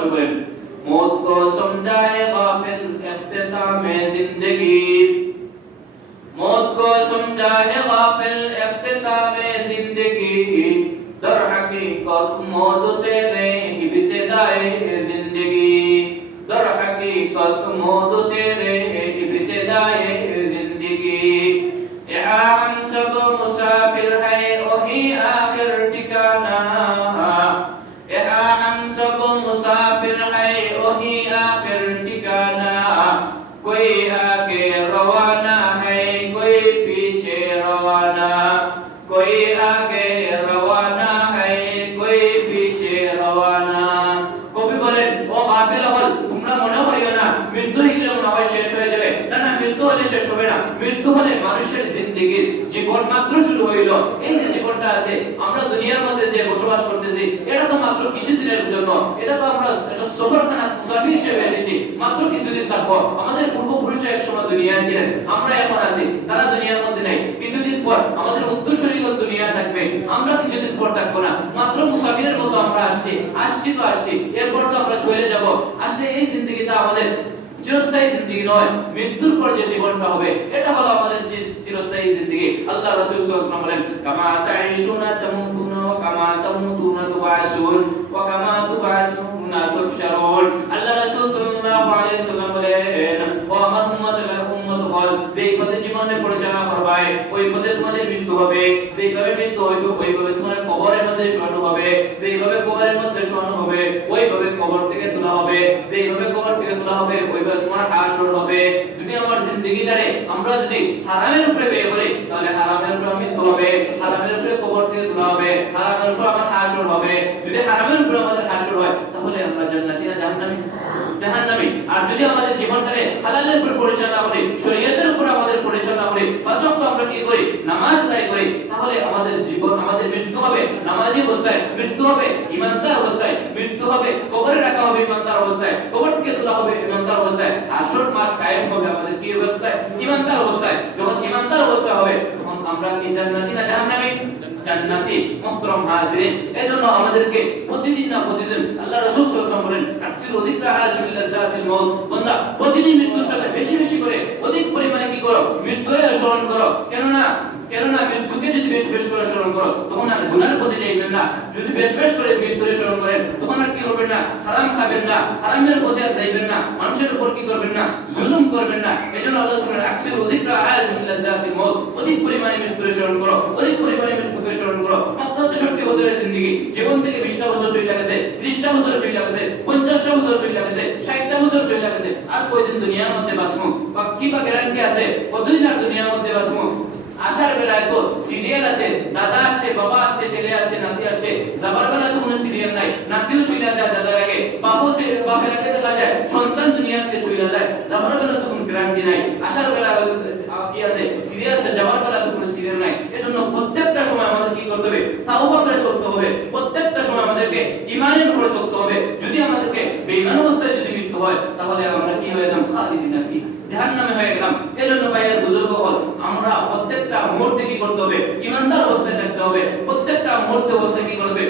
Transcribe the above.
सभी बोले मौत को समझाए गाफिल इख्तितामे जिंदगी मौत को समझाए गाफिल इख्तितामे जिंदगी दर हकीकत मौत तेरे इब्तिदाए जिंदगी दर हकीकत मौत तेरे इब्तिदाए जिंदगी यहाँ हम सब मुसाफिर है वही आखिर ठिकाना यहाँ हम सब मुसाफिर है वही आखिर ठिकाना कोई आगे रवाना है कोई पीछे रवाना कोई आगे रवाना है कोई पीछे रवाना कभी बोले ओ गाफिल हल তোমরা মনে করিও না মৃত্যু হইলে মনে হয় শেষ হয়ে যাবে না না মৃত্যু হলে শেষ হবে না মৃত্যু হলে মানুষের জিন্দেগীর জীবন মাত্র শুরু হইল এই যে জীবনটা আছে আমরা দুনিয়ার মধ্যে যে বসবাস করতেছি এটা তো মাত্র কিছুদিনের জন্য এটা তো আমরা এটা সফরখানা মুসাফির হিসেবে এসেছি মাত্র কিছুদিন থাকবো আমাদের পূর্বপুরুষরা এক সময় দুনিয়ায় ছিলেন আমরা এখন আছি তারা দুনিয়ার মধ্যে নাই কিছুদিন পর আমাদের উত্তরসূরিও দুনিয়া থাকবে আমরা কিছুদিন পর থাকবো না মাত্র মুসাফিরের মতো আমরা আসছি তো আসছি এরপর তো আমরা চলে যাব আসলে এই জিন্দেগিটা আমাদের চিরস্থায়ী জিন্দেগি নয় মৃত্যুর পর যে জীবনটা হবে এটা হলো আমাদের চিরস্থায়ী জিন্দেগি আল্লাহ রাসূল সাল্লাল্লাহু আলাইহি ওয়াসাল্লাম বলেন কামা তাইশুনা তামুতুনা কামা তামুতুনা তুবাসুন ওয়া কামা তুবাসুনা তুহশারুন আল্লাহ রাসূল সাল্লাল্লাহু আলাইহি ওয়াসাল্লাম বলেন ও আমার উম্মত হল যেই পথে জীবনে পরিচালনা করবে ওই পথে তোমাদের মৃত্যু হবে যেইভাবে মৃত্যু হইবে ওইভাবে তোমার কবরের মধ্যে শোয়ানো হবে যেইভাবে কবরের মধ্যে শোয়ানো হবে ওইভাবে কবর থেকে তোলা হবে যেইভাবে কবর থেকে তোলা হবে ওইভাবে তোমার হাসর হবে যদি আমার জিন্দেগিটারে আমরা যদি হারামের উপরে ব্যয় করি তাহলে হারামের উপরে মৃত্যু হবে হারামের উপরে কবর থেকে তোলা হবে হারামের উপরে আমার হাসর হবে যদি হারামের উপরে আমাদের হাসর হয় তাহলে আমরা জান্নাতি না জাহান্নামী আর যদি আমাদের জীবনটারে হালালের উপর পরিচালনা করি শরীয়তের উপর আমাদের পরিচালনা করি পাঁচ ওয়াক্ত আমরা কি করি নামাজ আদায় করি তাহলে আমাদের জীবন আমাদের মৃত্যু হবে নামাজি অবস্থায় মৃত্যু হবে ঈমানদার অবস্থায় মৃত্যু হবে কবরে রাখা হবে ঈমানদার অবস্থায় কবর থেকে তোলা হবে ঈমানদার অবস্থায় হাসর মাঠ কায়েম হবে আমাদের কি অবস্থায় ঈমানদার অবস্থায় যখন ঈমানদার অবস্থা হবে তখন আমরা কি জান্নাতি না জাহান্নামী জান্নাতি মুহতারাম হাজিরিন এজন্য আমাদেরকে প্রতিদিন না প্রতিদিন আল্লাহ রাসূল সাল্লাল্লাহু আলাইহি ওয়াসাল্লাম বলেন আকসিরু যিকরা হাযিল লাযাতিল মাউত বান্দা প্রতিদিন মৃত্যুর সাথে বেশি বেশি করে অধিক পরিমাণে কি করো মৃত্যুকে স্মরণ করো কেননা মৃত্যুকে যদি বেশি বেশি করে স্মরণ করো তখন আর গুনাহের পথে যাইবেন না যদি বেশি বেশি করে মৃত্যুকে স্মরণ করেন তখন আর কি করবেন না হারাম খাবেন না হারামের পথে আর যাইবেন না মানুষের উপর কি করবেন না জুলুম করবেন না এজন্য আল্লাহ সুবহানাহু আকসিরু যিকরা হাযিল লাযাতিল মাউত অধিক পরিমাণে মৃত্যুকে স্মরণ করো অধিক পরিমাণে মৃত্যুকে স্মরণ করো মাত্র 60 বছরের জিন্দেগি জীবন থেকে 20টা বছর চলে গেছে 30টা বছর চলে গেছে 50টা বছর চলে গেছে 60টা বছর চলে গেছে আর কয়দিন দুনিয়ার মধ্যে বাঁচবো বা কি বা গ্যারান্টি আছে কতদিন আর দুনিয়ার মধ্যে বাঁচবো আসার বেলায় তো সিরিয়াল আছে দাদা আসছে বাবা আসছে ছেলে আসছে নাতি আসছে যাবার বেলায় তো কোনো সিরিয়াল নাই নাতিও চলে যায় দাদার আগে বাপের আগে চলে যায় সন্তান দুনিয়াতে চলে যায় যাবার বেলা তো কোনো গ্যারান্টি নাই আসার বেলা কি আছে সিরিয়াল আছে যাবার বেলা তো কোনো সিরিয়াল নাই এজন্য প্রত্যেকটা সময় আমাদের কি করতে হবে তাওবা করে চলতে হবে প্রত্যেকটা সময় আমাদেরকে ঈমানের উপরে চলতে হবে যদি আমাদেরকে বেঈমান অবস্থায় যদি মৃত্যু হয় তাহলে আমরা কি হয়ে গেলাম খালিদিনা ফি জাহান্নামে হয়ে গেলাম এজন্য ভাইয়ের বুজুর্গ হল আমরা প্রত্যেকটা মুহূর্তে কি করতে হবে ঈমানদার অবস্থায় থাকতে হবে প্রত্যেকটা মুহূর্তে অবস্থায় কি করতে হবে